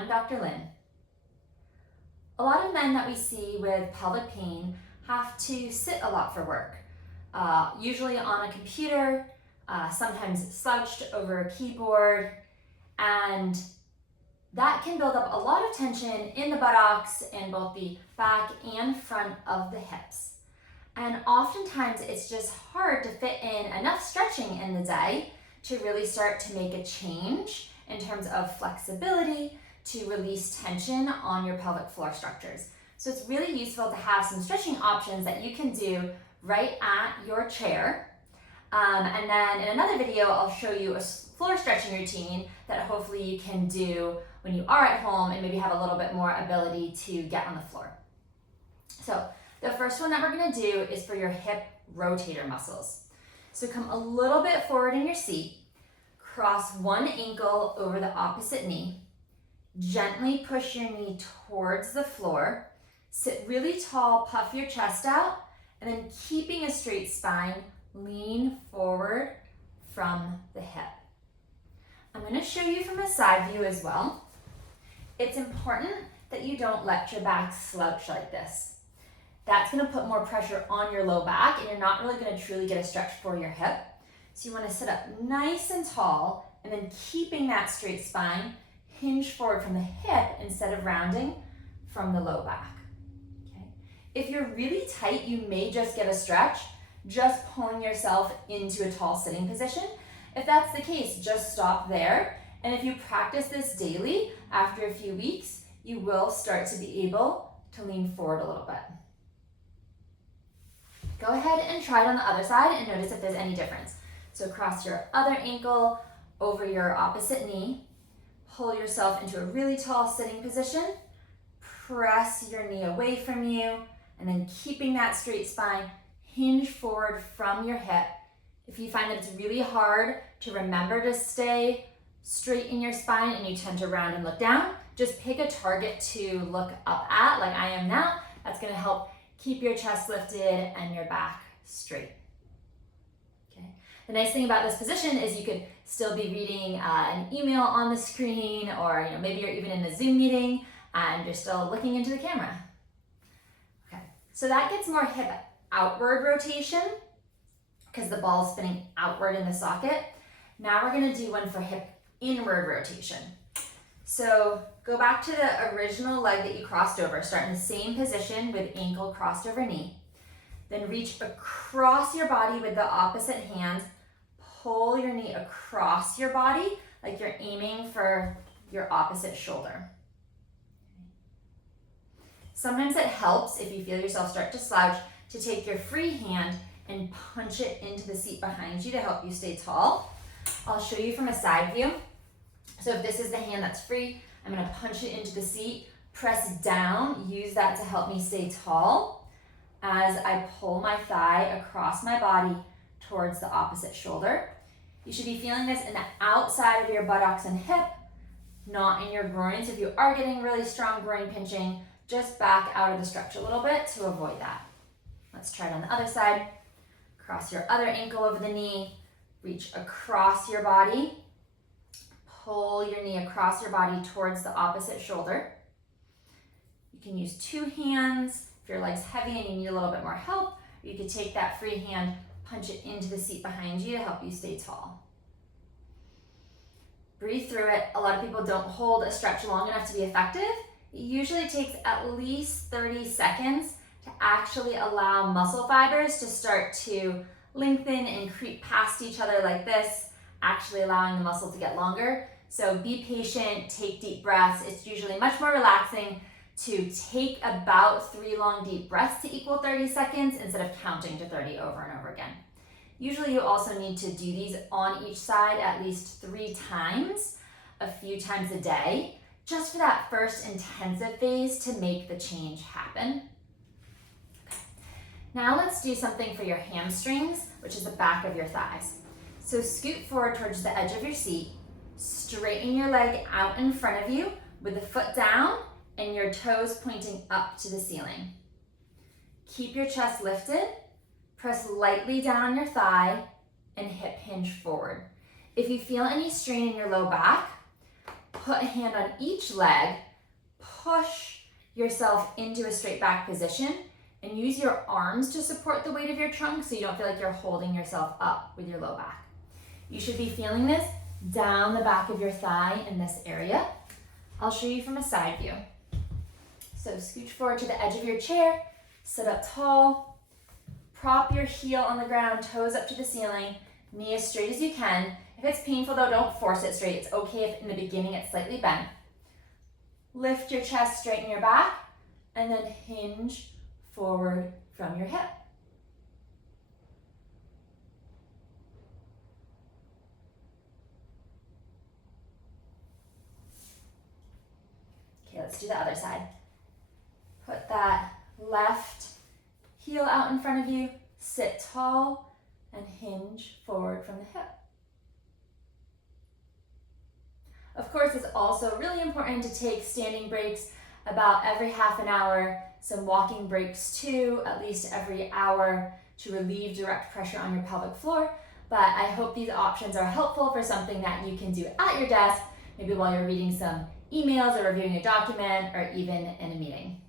I'm Dr. Lynn. A lot of men that we see with pelvic pain have to sit a lot for work, usually on a computer, sometimes slouched over a keyboard, and that can build up a lot of tension in the buttocks and both the back and front of the hips. And oftentimes it's just hard to fit in enough stretching in the day to really start to make a change in terms of flexibility to release tension on your pelvic floor structures. So it's really useful to have some stretching options that you can do right at your chair. And then in another video, I'll show you a floor stretching routine that hopefully you can do when you are at home and maybe have a little bit more ability to get on the floor. So the first one that we're gonna do is for your hip rotator muscles. So come a little bit forward in your seat, cross one ankle over the opposite knee, gently push your knee towards the floor, sit really tall, puff your chest out, and then keeping a straight spine, lean forward from the hip. I'm going to show you from a side view as well. It's important that you don't let your back slouch like this. That's going to put more pressure on your low back and you're not really going to truly get a stretch for your hip. So you want to sit up nice and tall and then keeping that straight spine, hinge forward from the hip instead of rounding from the low back. Okay. If you're really tight, you may just get a stretch just pulling yourself into a tall sitting position. If that's the case, just stop there. And if you practice this daily, after a few weeks, you will start to be able to lean forward a little bit. Go ahead and try it on the other side and notice if there's any difference. So cross your other ankle over your opposite knee, pull yourself into a really tall sitting position, press your knee away from you, and then keeping that straight spine, hinge forward from your hip. If you find that it's really hard to remember to stay straight in your spine and you tend to round and look down, just pick a target to look up at, like I am now. That's gonna help keep your chest lifted and your back straight. Okay. The nice thing about this position is you could still be reading an email on the screen, or maybe you're even in a Zoom meeting and you're still looking into the camera. Okay, so that gets more hip outward rotation because the ball's spinning outward in the socket. Now we're gonna do one for hip inward rotation. So go back to the original leg that you crossed over. Start in the same position with ankle crossed over knee. Then reach across your body with the opposite hand. Pull your knee across your body like you're aiming for your opposite shoulder. Sometimes it helps if you feel yourself start to slouch to take your free hand and punch it into the seat behind you to help you stay tall. I'll show you from a side view. So if this is the hand that's free, I'm gonna punch it into the seat, press down, use that to help me stay tall as I pull my thigh across my body towards the opposite shoulder. You should be feeling this in the outside of your buttocks and hip, not in your groin. So if you are getting really strong groin pinching, just back out of the stretch a little bit to avoid that. Let's try it on the other side. Cross your other ankle over the knee, reach across your body, pull your knee across your body towards the opposite shoulder. You can use two hands. If your leg's heavy and you need a little bit more help, you could take that free hand, punch it into the seat behind you to help you stay tall. Breathe through it. A lot of people don't hold a stretch long enough to be effective. It usually takes at least 30 seconds to actually allow muscle fibers to start to lengthen and creep past each other like this, actually allowing the muscle to get longer. So be patient, take deep breaths. It's usually much more relaxing to take about 3 long deep breaths to equal 30 seconds instead of counting to 30 over and over again. Usually you also need to do these on each side at least 3 times, a few times a day, just for that first intensive phase to make the change happen. Now let's do something for your hamstrings, which is the back of your thighs. So scoot forward towards the edge of your seat, straighten your leg out in front of you with the foot down and your toes pointing up to the ceiling. Keep your chest lifted, press lightly down on your thigh and hip hinge forward. If you feel any strain in your low back, put a hand on each leg, push yourself into a straight back position, and use your arms to support the weight of your trunk so you don't feel like you're holding yourself up with your low back. You should be feeling this down the back of your thigh in this area. I'll show you from a side view. So scooch forward to the edge of your chair, sit up tall, prop your heel on the ground, toes up to the ceiling, knee as straight as you can. If it's painful though, don't force it straight. It's okay if in the beginning it's slightly bent. Lift your chest, straighten your back, and then hinge forward from your hip. Okay, let's do the other side. Put that left heel out in front of you, sit tall, and hinge forward from the hip. Of course, it's also really important to take standing breaks about every half an hour, some walking breaks too, at least every hour to relieve direct pressure on your pelvic floor. But I hope these options are helpful for something that you can do at your desk, maybe while you're reading some emails or reviewing a document or even in a meeting.